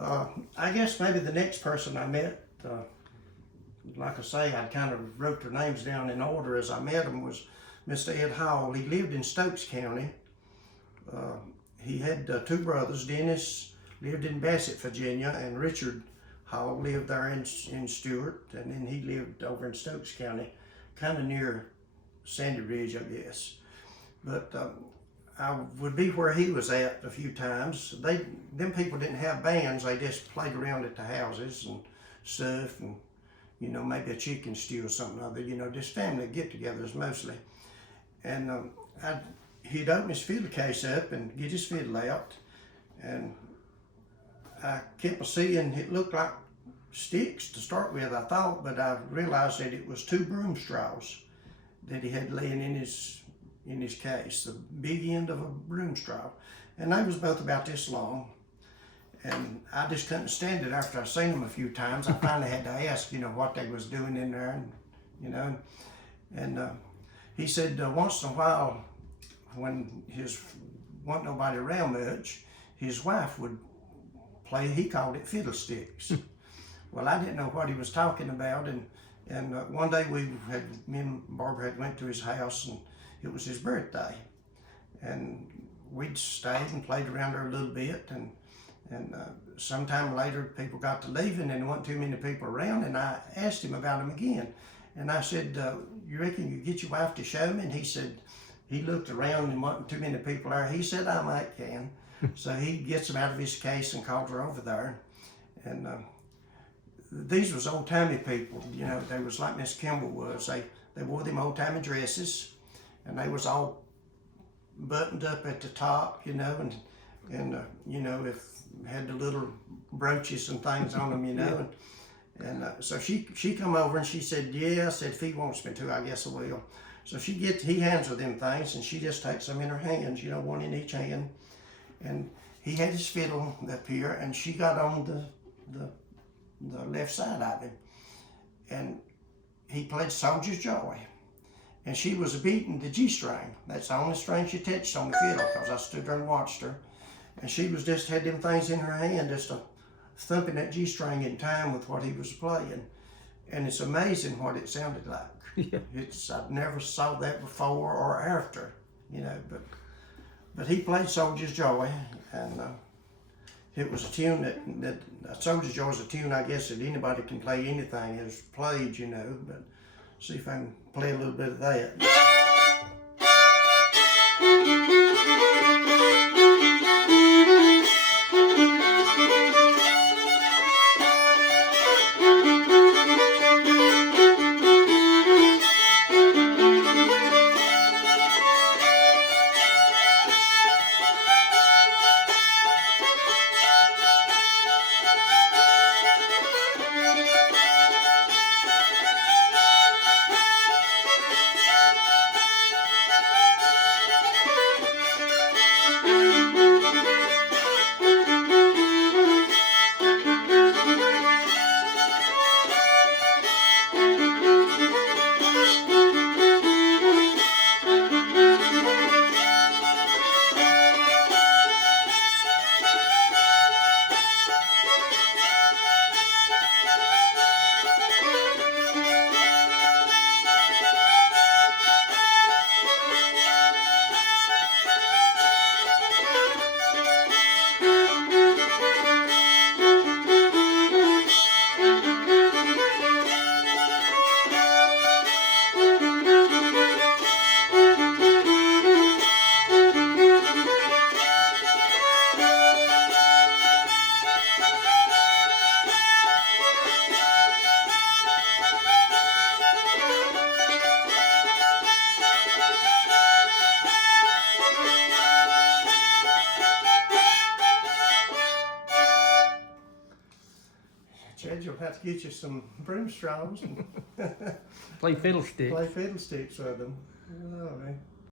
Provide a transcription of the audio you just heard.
I guess maybe the next person I met, like I say, I kind of wrote their names down in order as I met them, was Mr. Edd Hall. He lived in Stokes County. He had two brothers. Dennis lived in Bassett, Virginia, and Richard Hall lived there in Stewart, and then he lived over in Stokes County, kind of near Sandy Ridge, I guess. But I would be where he was at a few times. Them people didn't have bands. They just played around at the houses and stuff, and maybe a chicken stew or something other. Just family get-togethers mostly. And he'd open his fiddle case up and get his fiddle out, and I kept seeing it looked like sticks to start with, I thought, but I realized that it was 2 broom straws that he had laying in his case, the big end of a broom straw, and they was both about this long. And I just couldn't stand it after I seen them a few times. I finally had to ask, what they was doing in there, and he said once in a while, when wasn't nobody around much, his wife would play, he called it fiddlesticks. Well, I didn't know what he was talking about, and one day me and Barbara had went to his house, and it was his birthday, and we'd stayed and played around there a little bit, and sometime later people got to leaving and there wasn't too many people around, and I asked him about him again, and I said, you reckon you get your wife to show me? And he said, he looked around and wasn't too many people there. He said, I might can. So he gets them out of his case and calls her over there, and these was old-timey people, they was like Miss Kimball was. They wore them old-timey dresses, and they was all buttoned up at the top, and if had the little brooches and things on them, and so she come over and she said, yeah. I said, if he wants me to, I guess I will. So he hands her them things, and she just takes them in her hands, one in each hand, and he had his fiddle up here, and she got on the left side of him, and he played Soldier's Joy, and she was beating the G string. That's the only string she touched on the fiddle, because I stood there and watched her, and she was just had them things in her hand, just thumping that G string in time with what he was playing, and it's amazing what it sounded like. Yeah. I never saw that before or after, but he played Soldier's Joy, and it was a tune that Soldier's Joy is a tune, I guess, that anybody can play anything is played, but see if I can play a little bit of that. Chad, you'll have to get you some broom straws and play fiddlesticks. Play fiddlesticks with them. Oh, man.